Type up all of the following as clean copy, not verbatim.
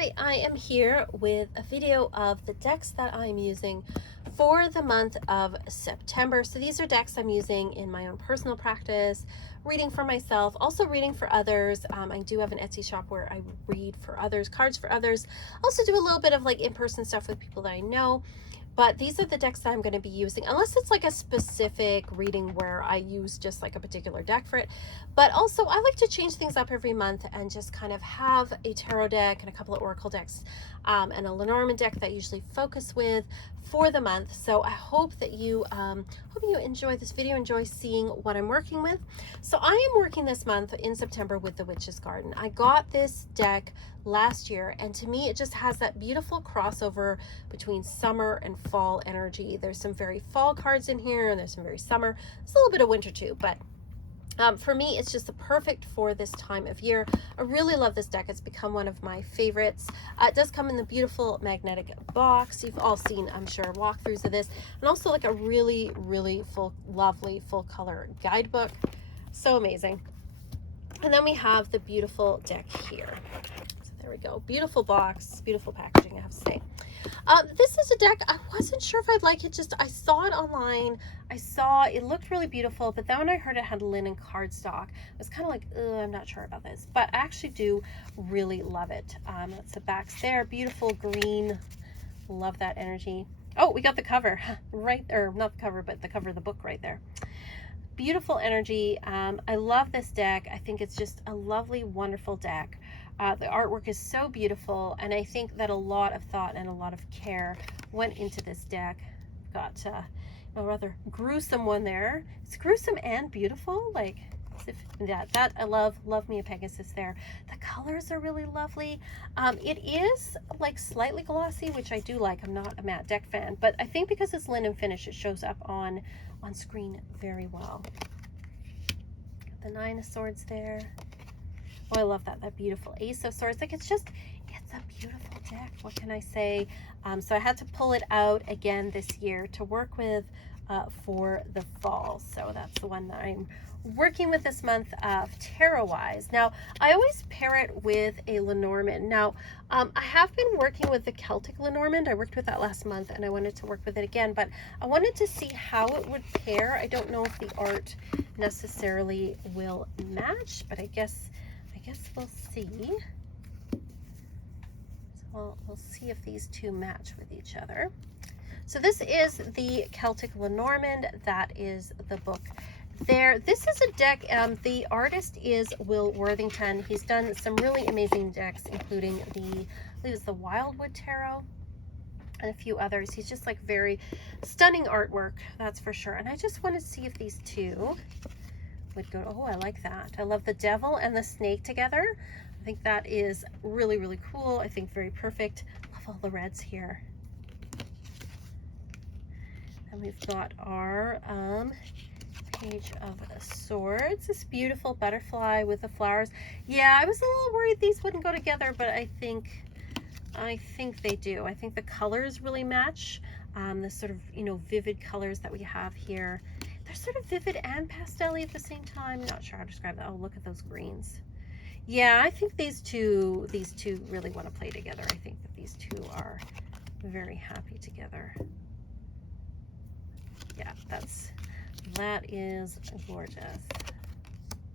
everybody, I am here with a video of the decks that I'm using for the month of September. So these are decks I'm using in my own personal practice, reading for myself, also reading for others. I do have an Etsy shop where I read for others, cards for others. Also do a little bit of like in-person stuff with people that I know. But these are the decks that I'm going to be using, unless it's like a specific reading where I use just like a particular deck for it. But also I like to change things up every month and just kind of have a tarot deck and a couple of oracle decks and a Lenormand deck that I usually focus with for the month. So I hope that you enjoy this video, enjoy seeing what I'm working with. So I am working this month in September with the Witch's Garden. I got this deck last year, and to me it just has that beautiful crossover between summer and fall energy. There's some very fall cards in here, and there's some very summer. There's a little bit of winter too, but for me, it's just the perfect for this time of year. I really love this deck. It's become one of my favorites. It does come in the beautiful magnetic box. You've all seen, I'm sure, walkthroughs of this, and also like a really, really lovely full color guidebook. So amazing. And then we have the beautiful deck here. So there we go. Beautiful box, beautiful packaging, I have to say. This is a deck, I wasn't sure if I'd like it, just I saw it online, I saw it looked really beautiful, but then when I heard it had linen cardstock, I was kind of like, I'm not sure about this, but I actually do really love it. That's the backs there, beautiful green, love that energy. Oh, we got the cover right there, not the cover, but the cover of the book right there. Beautiful energy. I love this deck. I think it's just a lovely, wonderful deck. The artwork is so beautiful, and I think that a lot of thought and a lot of care went into this deck. Got a rather gruesome one there. It's gruesome and beautiful, like as if that I love me a Pegasus there. The colors are really lovely. It is like slightly glossy, which I do like. I'm not a matte deck fan, but I think because it's linen finish, it shows up on screen very well. Got the Nine of Swords there. Oh, I love that beautiful Ace of Swords. Like, it's a beautiful deck. What can I say? So I had to pull it out again this year to work with for the fall. So that's the one that I'm working with this month tarot-wise. Now, I always pair it with a Lenormand. Now, I have been working with the Celtic Lenormand. I worked with that last month, and I wanted to work with it again, but I wanted to see how it would pair. I don't know if the art necessarily will match, but I guess we'll see. So we'll see if these two match with each other. So this is the Celtic Lenormand. That is the book there. This is a deck. The artist is Will Worthington. He's done some really amazing decks, including I believe it's the Wildwood Tarot and a few others. He's just like very stunning artwork, that's for sure. And I just want to see if these two would go. Oh, I like that. I love the devil and the snake together. I think that is really, really cool. I think very perfect. Love all the reds here. And we've got our Page of Swords, this beautiful butterfly with the flowers. Yeah, I was a little worried these wouldn't go together, but I think they do. I think the colors really match. The sort of, vivid colors that we have here. They're sort of vivid and pastel-y at the same time. I'm not sure how to describe that. Oh, look at those greens. Yeah, I think these two really want to play together. I think that these two are very happy together. Yeah, that is gorgeous.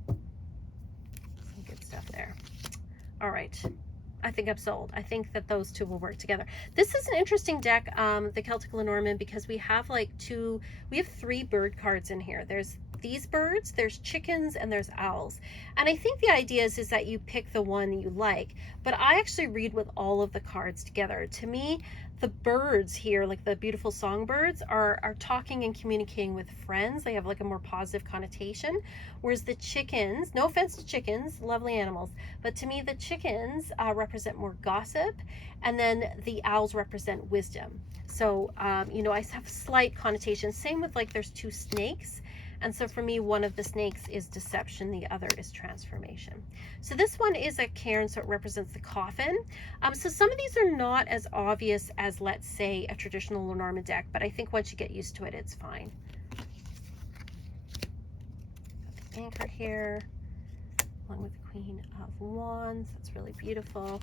Some good stuff there. All right. I think I'm sold. I think that those two will work together. This is an interesting deck, the Celtic Lenormand, because we have three bird cards in here. There's these birds, there's chickens, and there's owls. And I think the idea is that you pick the one you like, but I actually read with all of the cards together. To me, the birds here, like the beautiful songbirds, are talking and communicating with friends. They have like a more positive connotation, whereas the chickens, no offense to chickens, lovely animals, but to me the chickens represent more gossip, and then the owls represent wisdom. So I have slight connotations. Same with like there's two snakes. And so for me, one of the snakes is deception, the other is transformation. So this one is a cairn, so it represents the coffin. So some of these are not as obvious as, let's say, a traditional Lenormand deck, but I think once you get used to it, it's fine. Got the anchor here, along with the Queen of Wands. That's really beautiful.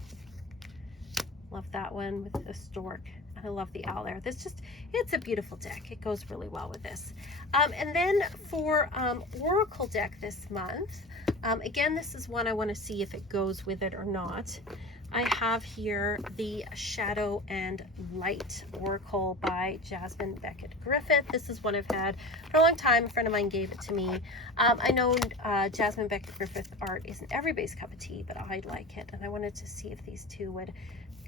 Love that one with the stork. I love the owl there. It's a beautiful deck. It goes really well with this. And then for Oracle deck this month, again, this is one I want to see if it goes with it or not. I have here the Shadow and Light Oracle by Jasmine Beckett Griffith. This is one I've had for a long time. A friend of mine gave it to me. I know Jasmine Beckett Griffith art isn't everybody's cup of tea, but I like it, and I wanted to see if these two would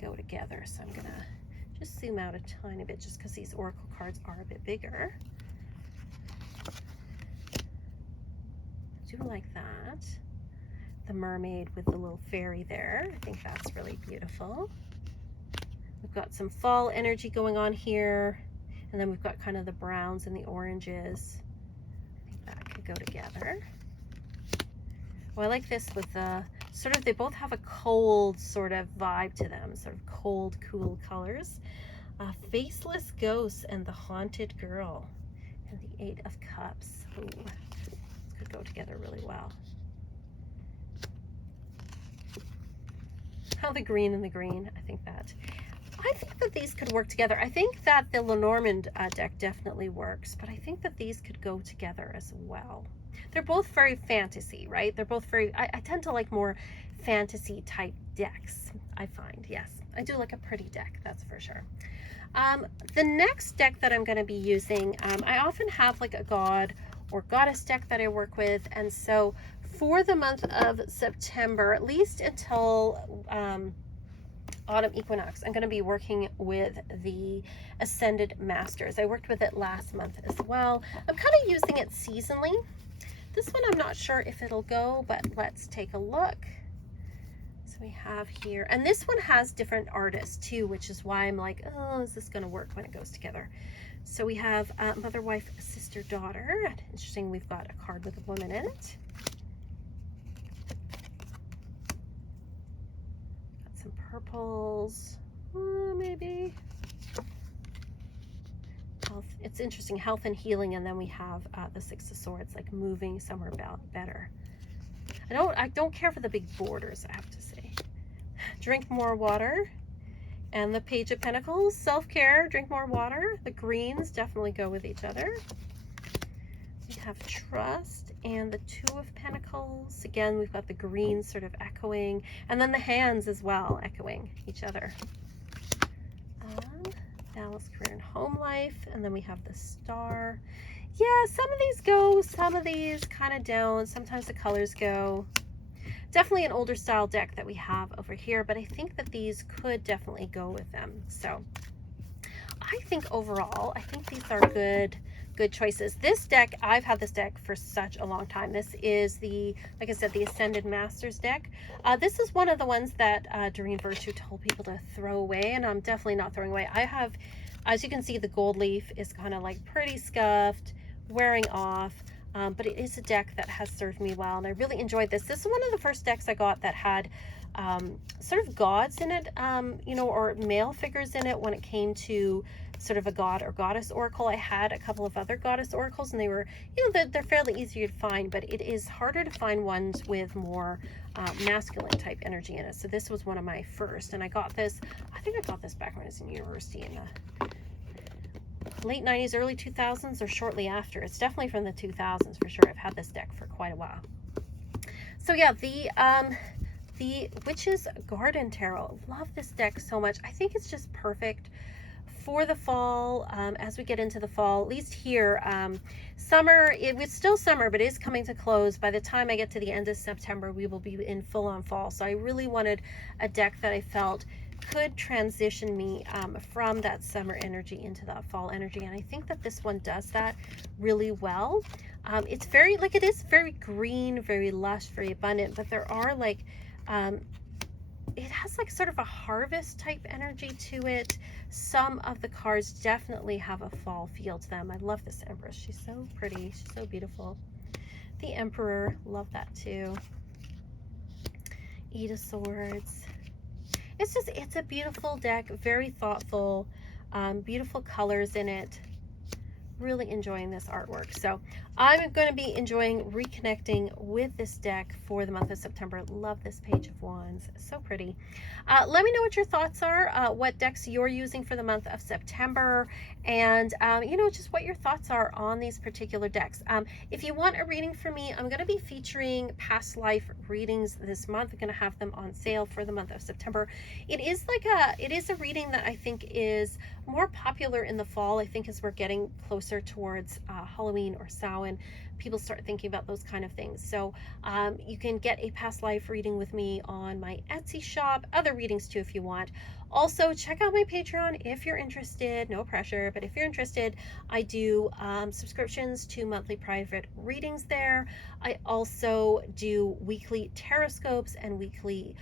go together. So I'm gonna just zoom out a tiny bit just because these Oracle cards are a bit bigger. I do like that. The mermaid with the little fairy there. I think that's really beautiful. We've got some fall energy going on here, and then we've got kind of the browns and the oranges. I think that could go together. Well, I like this with the sort of, they both have a cold sort of vibe to them, sort of cold, cool colors. Faceless Ghosts and the Haunted Girl and the Eight of Cups. Ooh, this could go together really well. How the green and the green, I think that these could work together. I think that the Lenormand deck definitely works, but I think that these could go together as well. They're both very fantasy, right? They're both very, I tend to like more fantasy type decks, I find. Yes, I do like a pretty deck, that's for sure. The next deck that I'm going to be using, I often have like a god or goddess deck that I work with, and so for the month of September, at least until autumn equinox, I'm going to be working with the Ascended Masters. I worked with it last month as well. I'm kind of using it seasonally. This one I'm not sure if it'll go, but let's take a look. So we have here, and this one has different artists too, which is why I'm like, oh, is this going to work when it goes together? So we have mother, wife, sister, daughter. Interesting, we've got a card with a woman in it. Some purples, maybe. Health. It's interesting, health and healing, and then we have the Six of Swords, like moving somewhere better. I don't care for the big borders, I have to say. Drink more water, and the Page of Pentacles, self-care, drink more water. The greens definitely go with each other. We have trust and the Two of Pentacles. Again, we've got the greens sort of echoing, and then the hands as well echoing each other. Balance, career, and home life, and then we have the Star. Yeah, some of these go, some of these kind of don't. Sometimes the colors go. Definitely an older style deck that we have over here, but I think that these could definitely go with them. So I think overall, I think these are good choices. This deck, I've had this deck for such a long time. This is the, like I said, the Ascended Masters deck. This is one of the ones that Doreen Virtue told people to throw away, and I'm definitely not throwing away. I have, as you can see, the gold leaf is kind of like pretty scuffed, wearing off, but it is a deck that has served me well, and I really enjoyed this. This is one of the first decks I got that had sort of gods in it, you know, or male figures in it when it came to sort of a god or goddess oracle. I had a couple of other goddess oracles, and they were, you know, they're fairly easy to find, but it is harder to find ones with more masculine type energy in it. So this was one of my first, and I got this, I think I got this back when I was in university in the late 90s, early 2000s, or shortly after. It's definitely from the 2000s for sure. I've had this deck for quite a while. So yeah, the Witch's Garden Tarot. Love this deck so much. I think it's just perfect for the fall. As we get into the fall, at least here, summer, it's still summer, but it is coming to close. By the time I get to the end of September, we will be in full-on fall. So I really wanted a deck that I felt could transition me from that summer energy into that fall energy, and I think that this one does that really well. It's very, like, it is very green, very lush, very abundant, but there are like it has like sort of a harvest type energy to it. Some of the cards definitely have a fall feel to them. I love this Empress. She's so pretty. She's so beautiful. The Emperor, love that too. Eight of Swords. It's a beautiful deck, very thoughtful, beautiful colors in it. Really enjoying this artwork. So I'm going to be enjoying reconnecting with this deck for the month of September. Love this Page of Wands. So pretty. Let me know what your thoughts are, what decks you're using for the month of September, and just what your thoughts are on these particular decks. If you want a reading from me, I'm going to be featuring past life readings this month. I'm going to have them on sale for the month of September. It is a reading that I think is more popular in the fall. I think as we're getting closer towards Halloween or Samhain, people start thinking about those kind of things. So you can get a past life reading with me on my Etsy shop, other readings too if you want. Also, check out my Patreon if you're interested. No pressure, but if you're interested, I do subscriptions to monthly private readings there. I also do weekly tarot scopes and weekly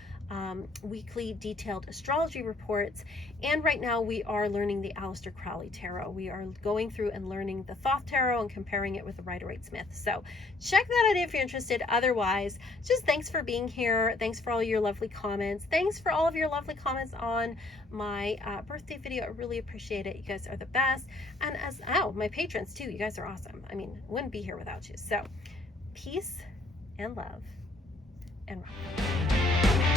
detailed astrology reports. And right now we are learning the Aleister Crowley Tarot. We are going through and learning the Thoth Tarot and comparing it with the Rider-Waite-Smith. So check that out if you're interested. Otherwise, just thanks for being here. Thanks for all your lovely comments. Thanks for all of your lovely comments on my birthday video. I really appreciate it. You guys are the best. And my patrons too. You guys are awesome. I mean, wouldn't be here without you. So peace and love and rock.